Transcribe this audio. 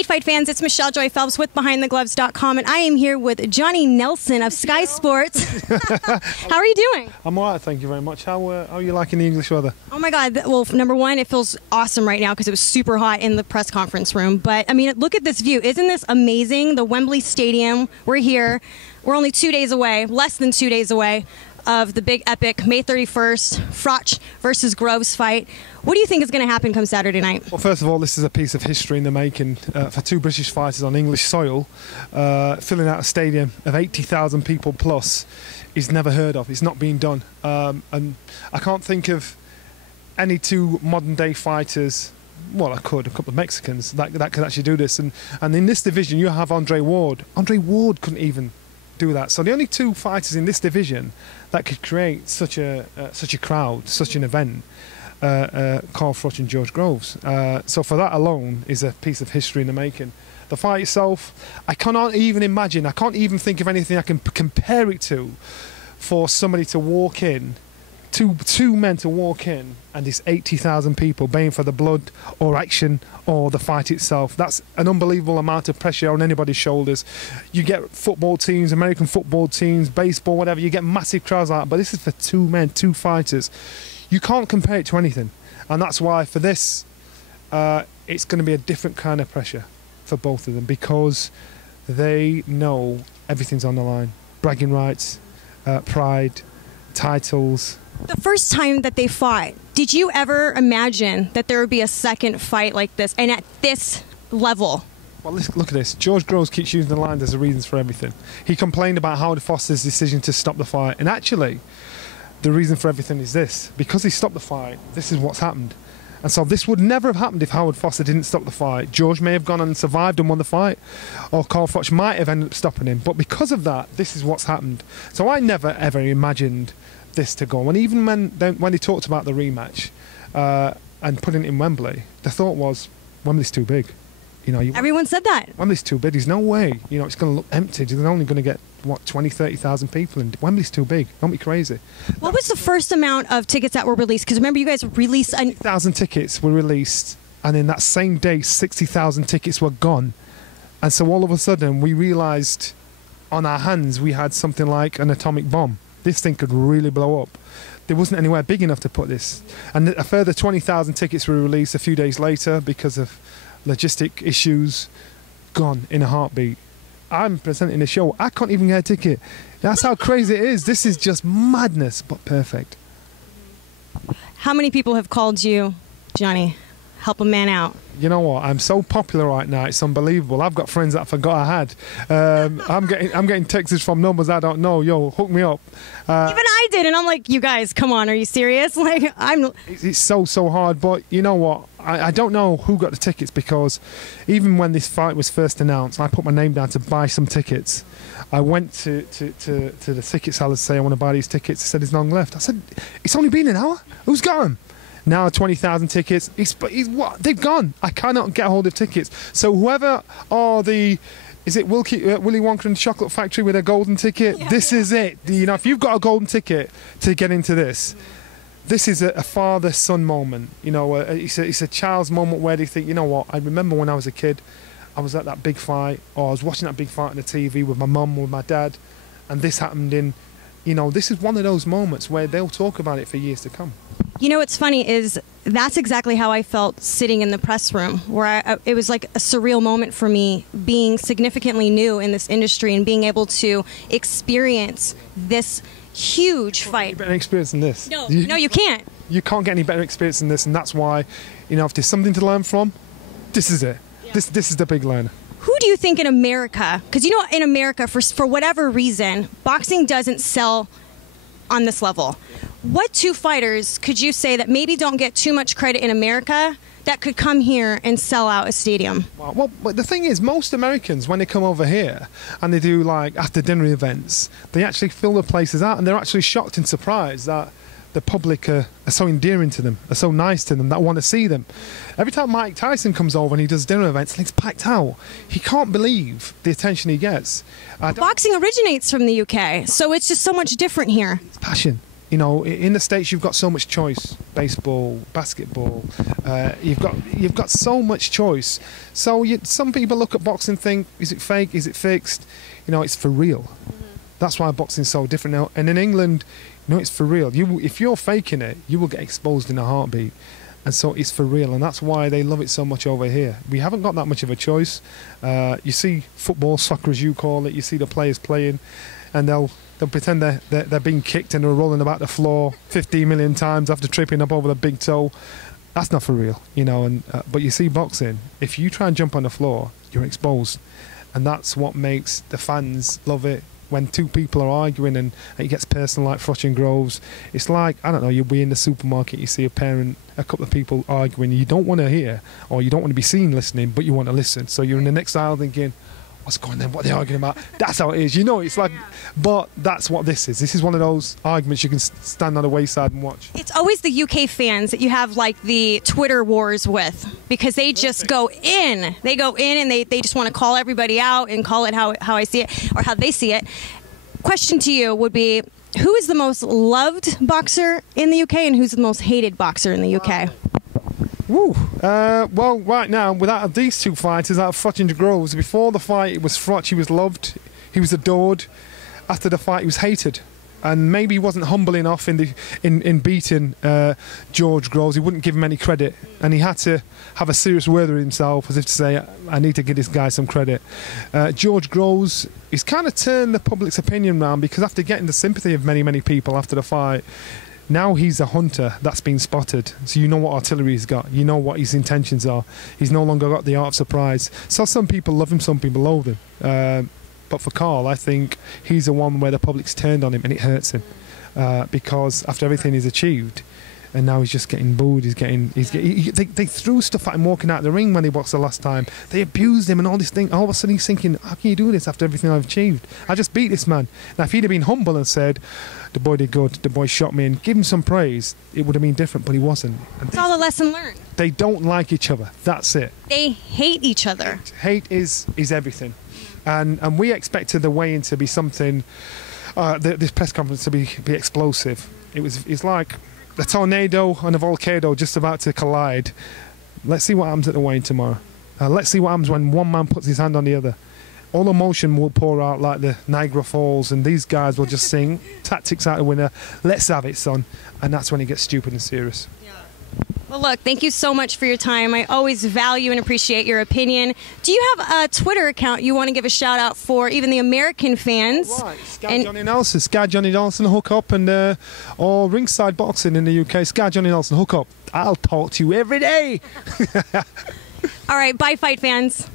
Hey, fight fans, it's Michelle Joy Phelps with BehindTheGloves.com, and I am here with Johnny Nelson of Sky Sports. How are you doing? I'm all right, thank you very much. How are you liking the English weather? Oh my God, well, number one, it feels awesome right now because it was super hot in the press conference room. But, I mean, look at this view. Isn't this amazing? The Wembley Stadium, we're here. We're only 2 days away, less than 2 days away, of the big epic May 31st Froch versus Groves fight. What do you think is going to happen come Saturday night? Well, first of all, this is a piece of history in the making for two British fighters on English soil. Filling out a stadium of 80,000 people plus is never heard of. It's not being done. And I can't think of any two modern-day fighters. Well, I could, a couple of Mexicans that could actually do this. And in this division, you have Andre Ward. Andre Ward couldn't even do that. So the only two fighters in this division that could create such a crowd, such an event, Carl Froch and George Groves. So for that alone is a piece of history in the making. The fight itself, I cannot even imagine, I can't even think of anything I can compare it to for somebody to walk in, two men to walk in, and there's 80,000 people baying for the blood or action or the fight itself. That's an unbelievable amount of pressure on anybody's shoulders. You get football teams, American football teams, baseball, whatever, you get massive crowds like that, but this is for two men, two fighters. You can't compare it to anything, and that's why for this, it's going to be a different kind of pressure for both of them because they know everything's on the line. Bragging rights, pride, titles. The first time that they fought, did you ever imagine that there would be a second fight like this and at this level? Well, look at this. George Groves keeps using the line as the reasons for everything. He complained about Howard Foster's decision to stop the fight, and actually, the reason for everything is this. Because he stopped the fight, this is what's happened. And so this would never have happened if Howard Foster didn't stop the fight. George may have gone and survived and won the fight, or Carl Froch might have ended up stopping him. But because of that, this is what's happened. So I never, ever imagined this to go. And even when they talked about the rematch and putting it in Wembley, the thought was, Wembley's too big. You know, everyone said that. Wembley's too big. There's no way. You know, it's going to look empty. They're only going to get, 20, 30,000 people. And Wembley's too big. Don't be crazy. What was the first amount of tickets that were released? Because remember, you guys released... 1,000 tickets were released. And in that same day, 60,000 tickets were gone. And so all of a sudden, we realised on our hands we had something like an atomic bomb. This thing could really blow up. There wasn't anywhere big enough to put this. And a further 20,000 tickets were released a few days later because of logistic issues. Gone in a heartbeat. I'm presenting a show. I can't even get a ticket. That's how crazy it is. This is just madness, but perfect. How many people have called you, Johnny, help a man out? You know what? I'm so popular right now. It's unbelievable. I've got friends that I forgot I had. I'm getting texts from numbers I don't know. Yo, hook me up. Even I did, and I'm like, you guys, come on, are you serious? Like, It's so hard. But you know what? I don't know who got the tickets because even when this fight was first announced, I put my name down to buy some tickets. I went to the ticket seller to say I want to buy these tickets. He said there's none left. I said it's only been an hour. Who's got them? Now 20,000 tickets. What? They've gone. I cannot get hold of tickets. So whoever are is it Willy Wonka and the Chocolate Factory with a golden ticket? Yeah, this is it. You know, if you've got a golden ticket to get into this, this is a father-son moment. You know, it's a child's moment where they think, you know what? I remember when I was a kid, I was at that big fight, or I was watching that big fight on the TV with my mum, with my dad, and this happened in. You know, this is one of those moments where they'll talk about it for years to come. You know what's funny is that's exactly how I felt sitting in the press room, where it was like a surreal moment for me being significantly new in this industry and being able to experience this huge fight. Better experience than this. No, you can't. You can't get any better experience than this, and that's why, you know, if there's something to learn from, this is it. Yeah. This is the big learner. Who do you think in America, because you know in America, for whatever reason, boxing doesn't sell on this level. What two fighters could you say that maybe don't get too much credit in America that could come here and sell out a stadium? Well, but the thing is, most Americans, when they come over here and they do like after dinner events, they actually fill the places out and they're actually shocked and surprised that the public are so endearing to them, are so nice to them, that want to see them. Every time Mike Tyson comes over and he does dinner events, and it's packed out. He can't believe the attention he gets. Boxing originates from the UK, so it's just so much different here. It's passion. You know, in the States you've got so much choice: baseball, basketball. You've got so much choice. So some people look at boxing and think, is it fake? Is it fixed? You know, it's for real. That's why boxing's so different now. And in England, you know, it's for real. If you're faking it, you will get exposed in a heartbeat. And so it's for real, and that's why they love it so much over here. We haven't got that much of a choice. You see football, soccer as you call it, you see the players playing, and they'll pretend they're being kicked and they're rolling about the floor 15 million times after tripping up over the big toe. That's not for real, you know. And but you see boxing, if you try and jump on the floor, you're exposed, and that's what makes the fans love it. When two people are arguing and it gets personal, like Froch Groves, it's like, I don't know, you'll be in the supermarket, you see a couple of people arguing, you don't want to hear, or you don't want to be seen listening, but you want to listen. So you're in the next aisle thinking, what's going on, what are they arguing about? That's how it is, you know. It's like, but that's what this is. This is one of those arguments you can stand on the wayside and watch. It's always the UK fans that you have like the Twitter wars with, because they just go in. They go in and they just want to call everybody out and call it how I see it, or how they see it. Question to you would be, who is the most loved boxer in the UK and who's the most hated boxer in the UK? Woo. Well, right now, without these two fighters, out of Froch Groves, before the fight, it was Froch. He was loved, he was adored. After the fight, he was hated, and maybe he wasn't humble enough in beating George Groves. He wouldn't give him any credit, and he had to have a serious word with himself, as if to say, I need to give this guy some credit. George Groves, he's kind of turned the public's opinion around, because after getting the sympathy of many people after the fight, now he's a hunter that's been spotted. So you know what artillery he's got. You know what his intentions are. He's no longer got the art of surprise. So some people love him, some people loathe him. But for Carl, I think he's the one where the public's turned on him, and it hurts him. Because after everything he's achieved, and now he's just getting booed. They threw stuff at him walking out of the ring when he boxed the last time. They abused him and all this thing. All of a sudden he's thinking, how can you do this after everything I've achieved? I just beat this man. Now if he'd have been humble and said, the boy did good, the boy shot me, and give him some praise, it would have been different, but he wasn't. It's all a lesson learned. They don't like each other. That's it. They hate each other. Hate is everything. And we expected the weigh-in to be something, this press conference to be explosive. It's like a tornado and a volcano just about to collide. Let's see what happens at the weigh-in tomorrow. Let's see what happens when one man puts his hand on the other. All emotion will pour out like the Niagara Falls, and these guys will just sing tactics out the winner. Let's have it, son. And that's when it gets stupid and serious. Well, look, thank you so much for your time. I always value and appreciate your opinion. Do you have a Twitter account you want to give a shout out for, even the American fans? Right, Johnny Nelson, Sky Johnny Nelson, hook up, and or Ringside Boxing in the UK, Sky Johnny Nelson, hook up. I'll talk to you every day. All right, bye, fight fans.